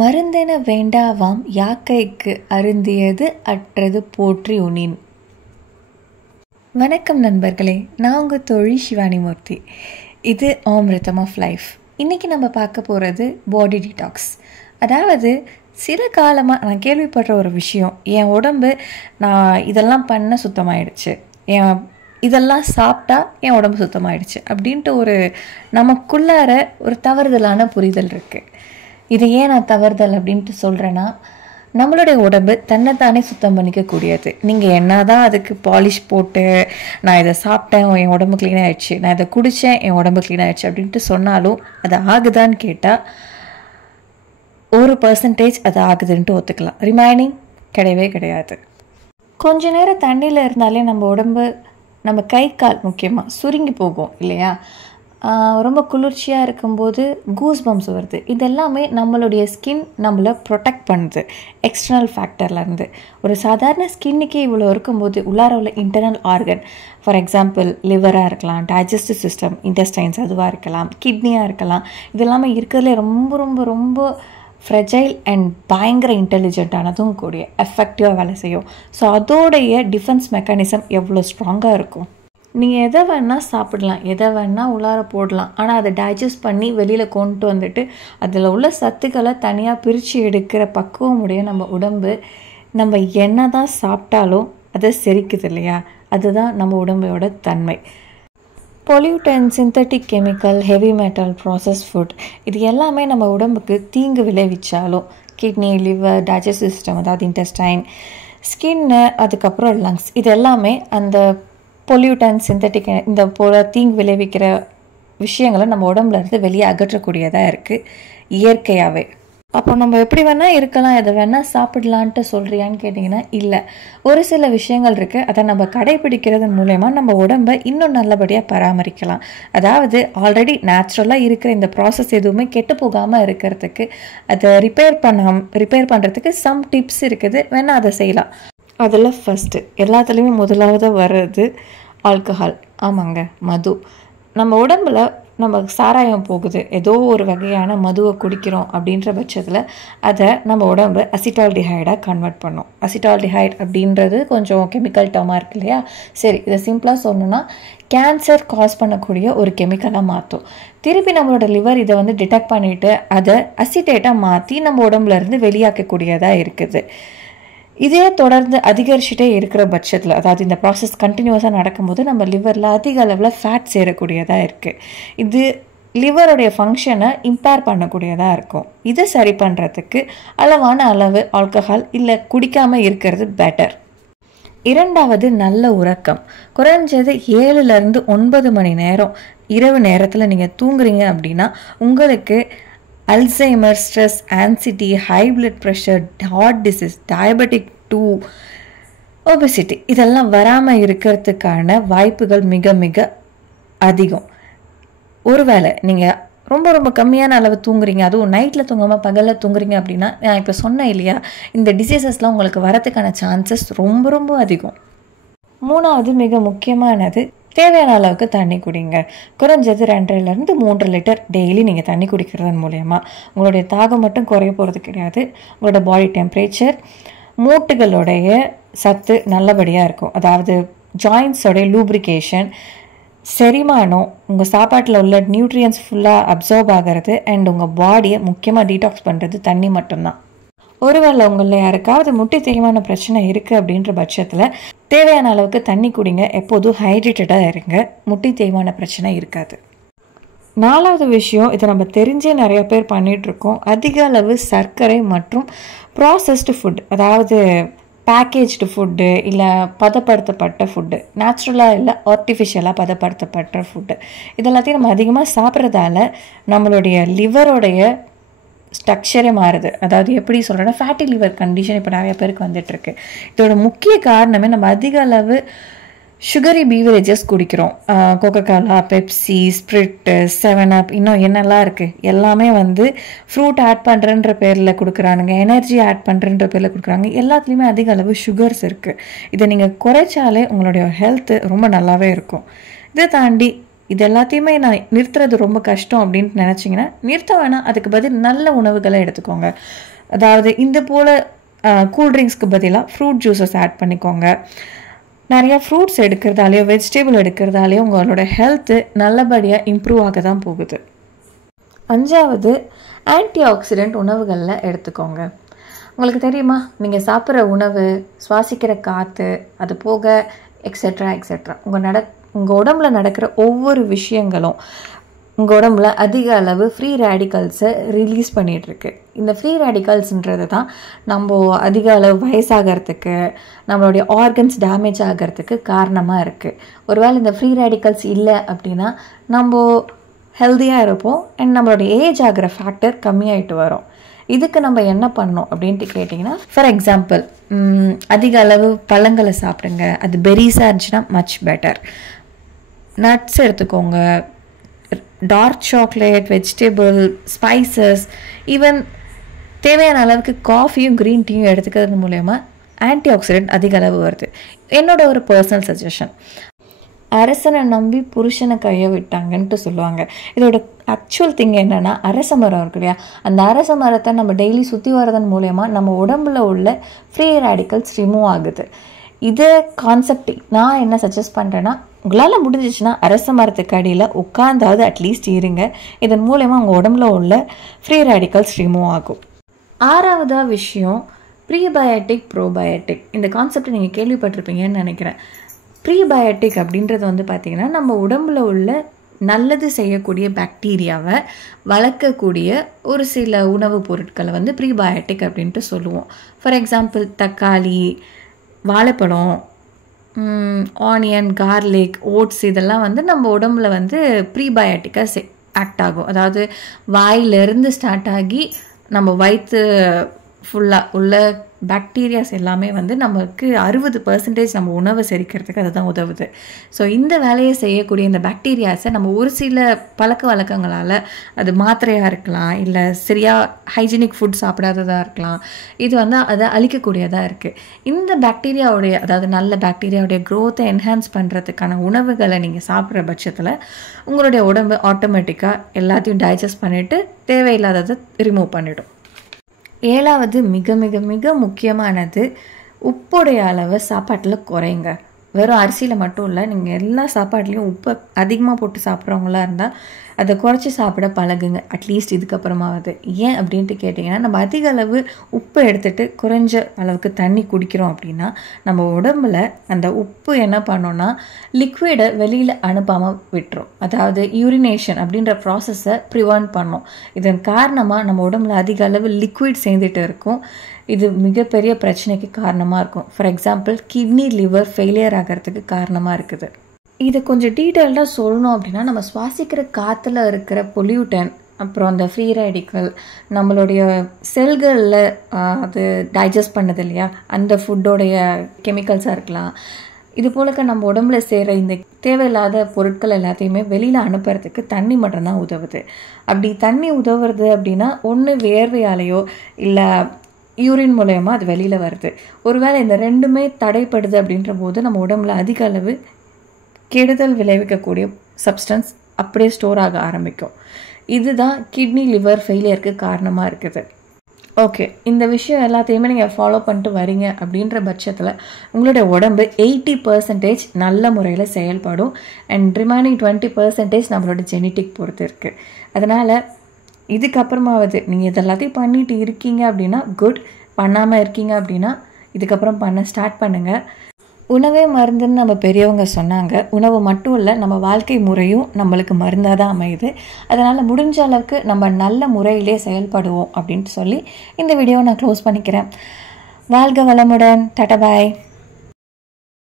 மருந்தென வேண்டாவாம் யாக்கைக்கு அருந்தியது அற்றது போற்றி உனின். வணக்கம் நண்பர்களே, நான் உங்கள் தோழி சிவானி மூர்த்தி. இது அமிர்தம் ஆஃப் லைஃப். இன்றைக்கி நம்ம பார்க்க போகிறது பாடி டீடாக்ஸ். அதாவது சில காலமாக நான் கேள்விப்படுற ஒரு விஷயம், என் உடம்பு நான் இதெல்லாம் பண்ண சுத்தமாயிடுச்சு, இதெல்லாம் சாப்பிட்டா என் உடம்பு சுத்தமாயிடுச்சு அப்படின்ட்டு ஒரு நமக்குள்ளார ஒரு தவறுதலான புரிதல் இருக்குது. இது ஏன் நான் தவறுதல் அப்படின்ட்டு சொல்கிறேன்னா, நம்மளுடைய உடம்பு தன்னைத்தானே சுத்தம் பண்ணிக்கக்கூடியது. நீங்கள் என்ன தான் அதுக்கு பாலிஷ் போட்டு நான் இதை சாப்பிட்டேன் என் உடம்பு க்ளீன் ஆகிடுச்சு, நான் இதை குடித்தேன் என் உடம்பு க்ளீன் ஆகிடுச்சு அப்படின்ட்டு சொன்னாலும் அது ஆகுதான்னு கேட்டால் 1% அது ஆகுதுன்ட்டு ஒத்துக்கலாம். ரிமைனிங் கிடையவே கிடையாது. கொஞ்ச நேரம் தண்ணியில் இருந்தாலே நம்ம உடம்பு, நம்ம கை கால் முக்கியமாக சுருங்கி போகும் இல்லையா? ரொம்ப குளிர்ச்சியாக இருக்கும்போது கூஸ் பம்ப்ஸ் வருது. இது எல்லாமே நம்மளுடைய ஸ்கின் நம்மளை ப்ரொடெக்ட் பண்ணுது எக்ஸ்டர்னல் ஃபேக்டர்லேருந்து. ஒரு சாதாரண ஸ்கின்னுக்கே இவ்வளோ இருக்கும்போது உள்ளார உள்ள இன்டர்னல் ஆர்கன், ஃபார் எக்ஸாம்பிள் லிவராக இருக்கலாம், டைஜஸ்டிவ் சிஸ்டம், இன்டெஸ்டைன்ஸ் அதுவாக இருக்கலாம், கிட்னியாக இருக்கலாம், இது எல்லாமே இருக்கிறதுலே ரொம்ப ரொம்ப ரொம்ப ஃப்ரெஜைல் அண்ட் பயங்கர இன்டெலிஜென்ட்டானதும் கூடிய எஃபெக்டிவாக வேலை செய்யும். ஸோ அதோடைய டிஃபென்ஸ் மெக்கானிசம் எவ்வளோ ஸ்ட்ராங்காக இருக்கும். நீங்கள் எதை வேணால் சாப்பிடலாம், எதை வேணால் உள்ளார போடலாம், ஆனால் அதை டைஜஸ்ட் பண்ணி வெளியில் கொண்டு வந்துட்டு அதில் உள்ள சத்துக்களை தனியாக பிரித்து எடுக்கிற பக்குவமுடைய நம்ம உடம்பு நம்ம என்ன தான் சாப்பிட்டாலும் அதை செரிக்குது இல்லையா? அதுதான் நம்ம உடம்போட தன்மை. Pollutant, synthetic chemical, heavy metal, process food, இது எல்லாமே நம்ம உடம்புக்கு தீங்கு விளைவிச்சாலும் கிட்னி, லிவர், டைஜஸ்டிவ் சிஸ்டம் அதாவது இன்டெஸ்டைன், ஸ்கின்னு, அதுக்கப்புறம் லங்ஸ், இது எல்லாமே அந்த பொல்யூட்டன், சிந்தட்டிக் இந்த போல தீங்கு விளைவிக்கிற விஷயங்களை நம்ம உடம்புல இருந்து வெளியே அகற்றக்கூடியதாக இருக்குது இயற்கையாகவே. அப்போ நம்ம எப்படி வேணால் இருக்கலாம், எதை வேணால் சாப்பிடலான்ட்டு சொல்கிறியான்னு கேட்டிங்கன்னா இல்லை. ஒரு சில விஷயங்கள் இருக்குது, அதை நம்ம கடைபிடிக்கிறது மூலயமா நம்ம உடம்பை இன்னும் நல்லபடியாக பராமரிக்கலாம். அதாவது ஆல்ரெடி நேச்சுரலாக இருக்கிற இந்த ப்ராசஸ் எதுவுமே கெட்டு போகாமல் இருக்கிறதுக்கு, அதை ரிப்பேர் பண்ணுறதுக்கு சம் டிப்ஸ் இருக்குது, வேணால் அதை செய்யலாம். அதில் ஃபஸ்ட்டு எல்லாத்துலேயுமே முதலாவது வர்றது ஆல்கஹால். ஆமாங்க, மது. நம்ம உடம்பில் நம்ம சாராயம் போகுது, ஏதோ ஒரு வகையான மதுவை குடிக்கிறோம் அப்படின்ற பட்சத்தில் அதை நம்ம உடம்பு அசிட்டால்டிஹைடாக கன்வெர்ட் பண்ணும். அசிட்டால்டிஹைட் அப்படின்றது கொஞ்சம் கெமிக்கல் டேர்மாக இருக்கு இல்லையா? சரி, இதை சிம்பிளாக சொல்லணும்னா கேன்சர் காஸ் பண்ணக்கூடிய ஒரு கெமிக்கலாக மாற்றும். திருப்பி நம்மளோட லிவர் இதை டிடெக்ட் பண்ணிவிட்டு அதை அசிட்டேட்டாக மாற்றி நம்ம உடம்புல இருந்து வெளியாக்கக்கூடியதாக இருக்குது. இதே தொடர்ந்து அதிகரிச்சுட்டே இருக்கிற பட்சத்தில், அதாவது இந்த ப்ராசஸ் கண்டினியூஸாக நடக்கும்போது நம்ம லிவரில் அதிக அளவில் ஃபேட் சேரக்கூடியதாக இருக்குது. இது லிவருடைய ஃபங்க்ஷனை இம்பேர் பண்ணக்கூடியதாக இருக்கும். இதை சரி பண்ணுறதுக்கு அளவான அளவு ஆல்கஹால் இல்லை குடிக்காமல் இருக்கிறது பெட்டர். இரண்டாவது, நல்ல உறக்கம். குறைஞ்சது 7-9 மணி நேரம் இரவு நேரத்தில் நீங்கள் தூங்குறீங்க அப்படின்னா உங்களுக்கு Alzheimer, stress, anxiety, high blood pressure, heart disease, diabetic 2, obesity இதெல்லாம் வராமல் இருக்கிறதுக்கான வாய்ப்புகள் மிக மிக அதிகம். ஒருவேளை நீங்கள் ரொம்ப ரொம்ப கம்மியான அளவு தூங்குறீங்க, அதுவும் நைட்டில் தூங்காமல் பகலில் தூங்குறீங்க அப்படின்னா, நான் இப்போ சொன்னேன் இல்லையா, இந்த டிசீசஸ்லாம் உங்களுக்கு வரதுக்கான சான்சஸ் ரொம்ப ரொம்ப அதிகம். மூணாவது, மிக முக்கியமானது, தேவையான அளவுக்கு தண்ணி குடிங்க. குறைஞ்சது 2.5-3 லிட்டர் டெய்லி நீங்கள் தண்ணி குடிக்கிறதன் மூலயமா உங்களுடைய தாகம் மட்டும் குறைய போகிறது கிடையாது, உங்களோட பாடி டெம்பரேச்சர், மூட்டுகளுடைய சத்து நல்லபடியாக இருக்கும். அதாவது ஜாயின்ஸோடைய லூப்ரிகேஷன், செரிமானம், உங்கள் சாப்பாட்டில் உள்ள நியூட்ரியன்ஸ் ஃபுல்லாக அப்சர்வ் ஆகிறது, அண்ட் உங்கள் பாடியை முக்கியமாக டீடாக்ஸ் பண்ணுறது தண்ணி மட்டும்தான். ஒருவேளை உங்களில் யாருக்காவது முட்டி தேய்மான பிரச்சனை இருக்குது அப்படின்ற பட்சத்தில் தேவையான அளவுக்கு தண்ணி குடிங்க. எப்போதும் ஹைட்ரேட்டடாக இருங்க, முட்டி தேய்மான பிரச்சனை இருக்காது. நாலாவது விஷயம், இதை நம்ம தெரிஞ்சே நிறைய பேர் பண்ணிகிட்ருக்கோம், அதிக அளவு சர்க்கரை மற்றும் ப்ராசஸ்டு ஃபுட், அதாவது பேக்கேஜ்டு ஃபுட்டு இல்லை பதப்படுத்தப்பட்ட ஃபுட்டு, நேச்சுரலாக இல்லை ஆர்டிஃபிஷியலாக பதப்படுத்தப்பட்ட ஃபுட்டு, இதெல்லாத்தையும் நம்ம அதிகமாக சாப்பிட்றதால நம்மளுடைய லிவரோடைய ஸ்ட்ரக்சரே மாறுது. அதாவது எப்படி சொல்கிறேன்னா, ஃபேட்டி லிவர் கண்டிஷன் இப்போ நிறைய பேருக்கு வந்துட்டுருக்கு. இதோட முக்கிய காரணமே நம்ம அதிக அளவு சுகரி பீவரேஜஸ் குடிக்கிறோம். கோகோகோலா, பெப்சி, ஸ்ப்ரிட்டு, 7up, இன்னும் என்னெல்லாம் இருக்குது, எல்லாமே ஃப்ரூட் ஆட் பண்ணுறன்ற பேரில் கொடுக்குறானுங்க, எனர்ஜி ஆட் பண்ணுறன்ற பேரில் கொடுக்குறாங்க. எல்லாத்துலேயுமே அதிக அளவு சுகர்ஸ் இருக்குது. இதை நீங்கள் குறைச்சாலே உங்களுடைய ஹெல்த்து ரொம்ப நல்லாவே இருக்கும். இதை தாண்டி இது எல்லாத்தையுமே நான் நிறுத்துறது ரொம்ப கஷ்டம் அப்படின்ட்டு நினச்சிங்கன்னா நிறுத்த வேணாம். அதுக்கு பதில் நல்ல உணவுகளை எடுத்துக்கோங்க. அதாவது இந்த போல் கூல்ட்ரிங்க்ஸ்க்கு பதிலாக ஃப்ரூட் ஜூஸஸ் ஆட் பண்ணிக்கோங்க. நிறையா ஃப்ரூட்ஸ் எடுக்கிறதாலேயோ வெஜிடபிள் எடுக்கிறதாலேயோ உங்களோட ஹெல்த்து நல்லபடியாக இம்ப்ரூவ் ஆக தான் போகுது. 5வது ஆன்டி ஆக்சிடென்ட் உணவுகளில் எடுத்துக்கோங்க. உங்களுக்கு தெரியுமா, நீங்கள் சாப்பிட்ற உணவு, சுவாசிக்கிற காற்று, அது போக எக்ஸெட்ரா எக்ஸெட்ரா உங்கள் உடம்புல நடக்கிற ஒவ்வொரு விஷயங்களும் உங்கள் உடம்புல அதிக அளவு ஃப்ரீ ரேடிக்கல்ஸை ரிலீஸ் பண்ணிகிட்ருக்கு. இந்த ஃப்ரீ ரேடிக்கல்ஸ்ன்றது தான் நம்ம அதிக அளவு வயசாகிறதுக்கு, நம்மளுடைய ஆர்கன்ஸ் டேமேஜ் ஆகிறதுக்கு காரணமாக இருக்குது. ஒருவேளை இந்த ஃப்ரீ ரேடிக்கல்ஸ் இல்லை அப்படின்னா நம்ம ஹெல்த்தியாக இருப்போம் அண்ட் நம்மளுடைய ஏஜ் ஆகிற ஃபேக்டர் கம்மியாயிட்டு வரும். இதுக்கு நம்ம என்ன பண்ணோம் அப்படின்ட்டு கேட்டிங்கன்னா, ஃபார் எக்ஸாம்பிள் அதிக அளவு பழங்களை சாப்பிடுங்க. அது பெரிஸாக இருந்துச்சுன்னா மச் பெட்டர். நட்ஸ் எடுத்துக்கோங்க, dark chocolate, vegetable, spices, even தேவையான அளவுக்கு காஃபியும் க்ரீன் டீயும் எடுத்துக்கிறது மூலயமா ஆன்டி ஆக்சிடென்ட் அதிக அளவு வருது. என்னோட ஒரு பர்சனல் சஜஷன், அரசனை நம்பி புருஷனை கையை விட்டாங்கன்ட்டு சொல்லுவாங்க. இதோட ஆக்சுவல் திங் என்னென்னா, அரச மரம் இருக்கு இல்லையா, அந்த அரச மரத்தை நம்ம டெய்லி சுற்றி வரதன் மூலயமா நம்ம உடம்புல உள்ள ஃப்ரீ ரேடிக்கல்ஸ் ரிமூவ் ஆகுது. இதே கான்செப்ட் நான் என்ன சஜஸ்ட் பண்ணுறேன்னா, உங்களால் முடிஞ்சிச்சுன்னா அரச மரத்துக்கு அடியில் உட்காந்தாவது அட்லீஸ்ட் இருங்க. இதன் மூலயமா உங்கள் உடம்புல உள்ள ஃப்ரீ ரேடிக்கல்ஸ் ரிமூவ் ஆகும். 6வது விஷயம் ப்ரீபயோட்டிக், ப்ரோபயோட்டிக். இந்த கான்செப்ட் நீங்கள் கேள்விப்பட்டிருப்பீங்கன்னு நினைக்கிறேன். ப்ரீபயோட்டிக் அப்படின்றது வந்து பார்த்திங்கன்னா, நம்ம உடம்புல உள்ள நல்லது செய்யக்கூடிய பாக்டீரியாவை வளர்க்கக்கூடிய ஒரு சில உணவுப் பொருட்களை வந்து ப்ரீபயோட்டிக் அப்படின்ட்டு சொல்லுவோம். ஃபார் எக்ஸாம்பிள் தக்காளி, வாழைப்பழம், ஆனியன், கார்லிக், ஓட்ஸ், இதெல்லாம் வந்து நம்ம உடம்புல வந்து ப்ரீபயோட்டிக்காக ஆக்ட் ஆகும். அதாவது வாயிலிருந்து ஸ்டார்ட் ஆகி நம்ம வயிற்று ஃபுல்லாக உள்ள பாக்டீரியாஸ் எல்லாமே வந்து நமக்கு 60% நம்ம உணவை செரிக்கிறதுக்கு அதுதான் உதவுது. ஸோ இந்த வேலையை செய்யக்கூடிய இந்த பாக்டீரியாஸை நம்ம ஒரு சில பழக்க வழக்கங்களால், அது மாத்திரையாக இருக்கலாம், இல்லை சரியாக ஹைஜீனிக் ஃபுட் சாப்பிடாததாக இருக்கலாம், இது வந்து அதை அழிக்கக்கூடியதாக இருக்குது. இந்த பாக்டீரியாவுடைய, அதாவது நல்ல பாக்டீரியாவுடைய க்ரோத்தை என்ஹான்ஸ் பண்ணுறதுக்கான உணவுகளை நீங்கள் சாப்பிட்ற பட்சத்தில் உங்களுடைய உடம்பு ஆட்டோமேட்டிக்காக எல்லாத்தையும் டைஜஸ்ட் பண்ணிவிட்டு தேவையில்லாததை ரிமூவ் பண்ணிவிடும். 7வது மிக மிக மிக முக்கியமானது, உப்புடைய அளவை சாப்பாட்டில் குறைங்க. வெறும் அரிசியில் மட்டும் இல்லை, நீங்கள் எல்லா சாப்பாட்லேயும் உப்பை அதிகமாக போட்டு சாப்பிட்றவங்களா இருந்தால் அதை குறைச்சி சாப்பிட பழகுங்க, அட்லீஸ்ட் இதுக்கப்புறமாவது. ஏன் அப்படின்ட்டு கேட்டிங்கன்னா, நம்ம அதிக அளவு உப்பு எடுத்துகிட்டு குறைஞ்ச அளவுக்கு தண்ணி குடிக்கிறோம் அப்படின்னா நம்ம உடம்புல அந்த உப்பு என்ன பண்ணோன்னா லிக்விடை வெளியில் அனுப்பாமல் விட்டுரும். அதாவது யூரினேஷன் அப்படின்ற ப்ராசஸை ப்ரிவென்ட் பண்ணோம். இதன் காரணமாக நம்ம உடம்புல அதிக அளவு லிக்விட் சேர்ந்துட்டு இருக்கும். இது மிகப்பெரிய பிரச்சனைக்கு காரணமாக இருக்கும். For example kidney, liver failure ஆகிறதுக்கு காரணமாக இருக்குது. இதை கொஞ்சம் டீட்டெயில்டாக சொல்லணும் அப்படின்னா, நம்ம சுவாசிக்கிற காற்றுல இருக்கிற பொல்யூட்டன், அப்புறம் அந்த ஃப்ரீ ரேடிக்கல், நம்மளுடைய செல்களில் அது டைஜஸ்ட் பண்ணது இல்லையா, அந்த ஃபுட்டோடைய கெமிக்கல்ஸாக இருக்கலாம். இது போலக்க நம்ம உடம்புல சேர இந்த தேவையில்லாத பொருட்கள் எல்லாத்தையுமே வெளியில் அனுப்புறதுக்கு தண்ணி மட்டும்தான் உதவுது. அப்படி தண்ணி உதவுறது அப்படின்னா ஒன்று வேர்வையாலேயோ இல்லை யூரின் மூலயமா அது வெளியில் வருது. ஒருவேளை இந்த ரெண்டுமே தடைப்படுது அப்படின்ற போது நம்ம உடம்புல அதிக அளவு கெடுதல் விளைவிக்கக்கூடிய சப்ஸ்டன்ஸ் அப்படியே ஸ்டோர் ஆக ஆரம்பிக்கும். இதுதான் கிட்னி, லிவர் ஃபெயிலியருக்கு காரணமாக இருக்குது. ஓகே, இந்த விஷயம் எல்லாத்தையுமே நீங்கள் ஃபாலோ பண்ணிட்டு வரீங்க அப்படின்ற பட்சத்தில் உங்களுடைய உடம்பு 80% நல்ல முறையில் செயல்படும் அண்ட் ரிமைனிங் 20% நம்மளோட ஜெனட்டிக் பொறுத்து இருக்குது. அதனால் இதுக்கப்புறமாவது நீங்கள் இதெல்லாத்தையும் பண்ணிட்டு இருக்கீங்க அப்படின்னா குட், பண்ணாமல் இருக்கீங்க அப்படின்னா இதுக்கப்புறம் பண்ண ஸ்டார்ட் பண்ணுங்கள். உணவே மருந்துன்னு நம்ம பெரியவங்க சொன்னாங்க. உணவு மட்டும் இல்லை, நம்ம வாழ்க்கை முறையும் நம்மளுக்கு மருந்தாக தான் அமையுது. அதனால் முடிஞ்ச அளவுக்கு நம்ம நல்ல முறையிலே செயல்படுவோம் அப்படின்ட்டு சொல்லி இந்த வீடியோவை நான் க்ளோஸ் பண்ணிக்கிறேன். வாழ்க வளமுடன். டாடா பாய்.